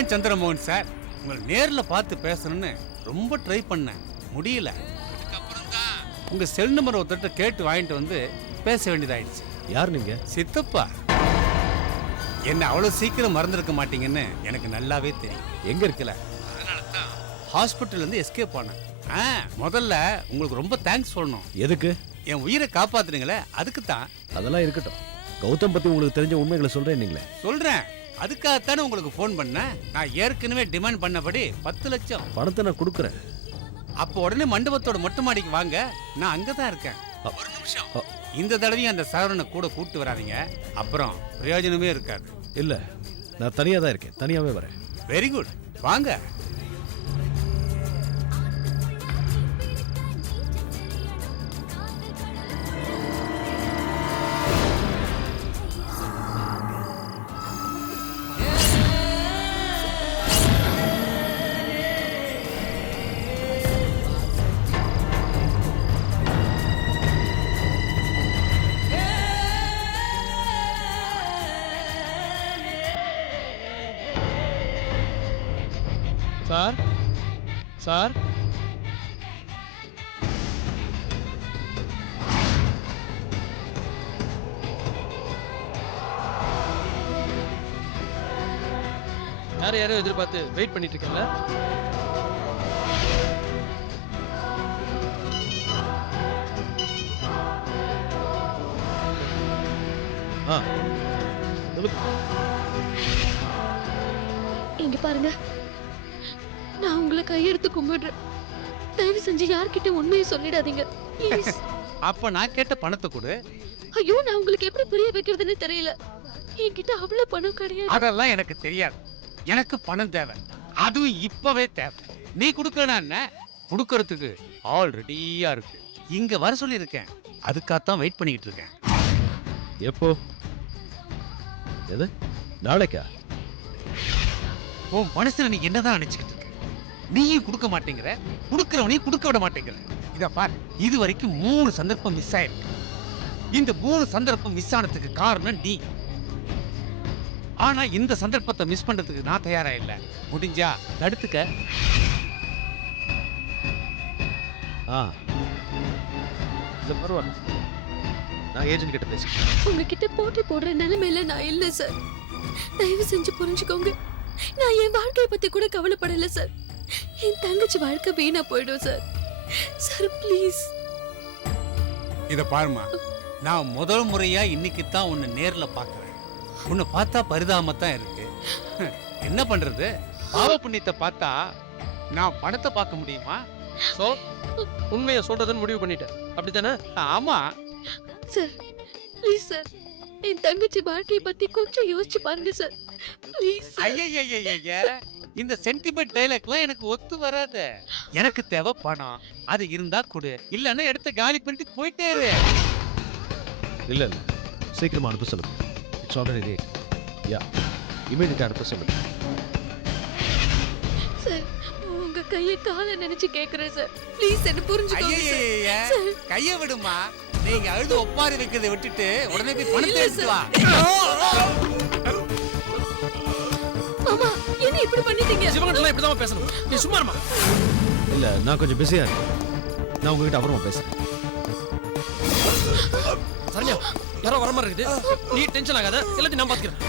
Chandramohan sir? உங்களை நேர்ல பார்த்து பேசணும்னு ரொம்ப ட்ரை பண்ணேன். முடியல. அதுக்கப்புறம் தான் உங்க செல் நம்பர் ஒருத்தட்ட கேட்டு வாங்கிட்டு வந்து பேச வேண்டியதாயிடுச்சு. யார் நீங்க? சித்தப்பா. என்ன அவ்வளவு சீக்கிரம் மறந்துருக்க மாட்டீங்கன்னு எனக்கு நல்லாவே தெரியும். எங்க இருக்கல அதனால தான் ஹாஸ்பிட்டல் இருந்து எஸ்கேப் ஆனேன். ஆ முதல்ல உங்களுக்கு ரொம்ப தேங்க்ஸ் சொல்லணும். எதுக்கு? என் உயிரை காப்பாத்துனீங்களே அதுக்கு தான் அதெல்லாம் இருக்கட்டும். கௌதம் பத்தி உங்களுக்கு தெரிஞ்ச உண்மைகளை சொல்றேன் நீங்களே. சொல்றேன். அதுக்காகத்தானே உங்களுக்கு ஃபோன் பண்ணேன். நான் ஏற்கனவே டிமாண்ட் பண்ணபடி பத்து லட்சம். பணத்தை நான் கொடுக்குறேன். அப்போ உடனே மண்டபத்தோட மொட்டை மாடிக்கு வாங்க. நான் அங்கே தான் இருக்கேன் ஒரு நிமிஷம். இந்த தடவையும் அந்த சரவணனை கூட கூட்டு வராதீங்க. அப்புறம் பிரயோஜனமே இருக்காது. இல்ல நான் தனியா தான் இருக்கேன். தனியாவே வரேன். வெரி குட் வாங்க. சார்? சார்? யார் யாரும் எதிர்பார்த்து வெயிட் பண்ணிட்டு இருக்கீங்களா ஆ. இங்க பாருங்க. நான் உங்களை கையெடுத்து கும்பிடுறேன். தயவு செஞ்சு யார்கிட்ட உண்மையை சொல்லிடாதீங்க. ப்ளீஸ் அப்போ நான் கேட்ட பணத்தை கொடு. ஐயோ நான் உங்களுக்கு எப்படி புரிய வைக்கிறதுன்னு தெரியல. என்கிட்ட அவ்வளவு பணம் கிடையாது. அதெல்லாம் எனக்கு தெரியாது. எனக்கு பணம் தேவை. அதுவும் இப்பவே தேவை. நீ கொடுக்கறனா என்ன? கொடுக்கறதுக்கு ஆல் ரெடியா இருக்கு. இங்க வர சொல்லியிருக்கேன். அதுக்காகத்தான் வெயிட் பண்ணிக்கிட்டு இருக்கேன். எப்போ? எது? நாளைக்கா? உன் மனசுல நீ என்னதான் நினைச்சுக்கிட்டு நீயும் கொடுக்க மாட்டேங்கிற கொடுக்கறவனையும் கொடுக்க விட மாட்டேங்கிற. இத பாரு இது வரைக்கும் மூணு சந்தர்ப்பம் மிஸ் ஆயிருக்கு. இந்த மூணு சந்தர்ப்பம் மிஸ் ஆனதுக்கு காரணம் நீ. ஆனா இந்த சந்தர்ப்பத்தை மிஸ் பண்றதுக்கு நான் தயாரா இல்ல. முடிஞ்சா தடுத்துக்க. ஆ. பரவாயில்ல. நான் ஏஜென்ட் கிட்ட பேசிக்கிறேன். உங்ககிட்ட போட்டி போடுற நிலைமையில நான் இல்ல சார் தயவு செஞ்சு புரிஞ்சுக்கோங்க. நான் என் வாழ்க்கைய பத்தி கூட கவலைப்படல சார் என் தங்கச்சி வாழ்க்கை வீணா போயிடும் சார் சார் ப்ளீஸ் இத பாருமா நான் முதல் முறையா இன்னைக்கு தான் உன்னை நேர்ல பார்க்கறேன் உன்னை பார்த்தா பரிதாபமா இருக்கு. என்ன பண்றது? பாவ புண்ணியத்தை பார்த்தா நான் பணத்தை பார்க்க முடியுமா? ஸோ உண்மையை சொல்றதுன்னு முடிவு பண்ணிட்டேன். அப்படித்தானே? ஆமா. சார் ப்ளீஸ் சார் என் தங்கச்சி வாழ்க்கைய பத்தி கொஞ்சம் யோசிச்சு பாருங்க சார் ப்ளீஸ் ஐயய்யய்யய்ய. இந்த சென்டிமெண்ட் டைலாக்லாம் எனக்கு ஒத்து வராத. எனக்கு தேவை பணம். அது இருந்தா கொடு. இல்லன்னா எடுத்து காலி பண்ணிட்டு போயிட்டே இரு. இல்ல இல்ல. சீக்கிரமா அனுப்ப சொல்லுங்க. இட்ஸ் ஆல்ரெடி ரேட் யா இமீடியட்டா அனுப்ப சொல்லுங்க. சார் உங்க கைய காலை நினைச்சு கேக்குறேன் சார். ப்ளீஸ் என்ன புரிஞ்சுக்கோங்க சார். ஐயய்யய்ய. சார். கைய விடுமா? நீங்க அழுது ஒப்பாரி வைக்கிறதை விட்டுட்டு உடனே போய் பணத்தை எடுத்து வா. மாமா என்ன இப்படி பண்ணிட்டீங்க? சிவகண்டெல்லாம் இப்படிதான் பேசணும். நீ சும்மா இருமா. இல்ல நான் கொஞ்சம் பிஸியா இருக்கேன். நான் உங்ககிட்ட அப்புறமா பேசுறேன். சரண்யா யாரோ வர மாதிரி இருக்குது. நீ டென்ஷன் ஆகாத. எல்லாத்தையும் நான் பாத்துக்கிறேன்.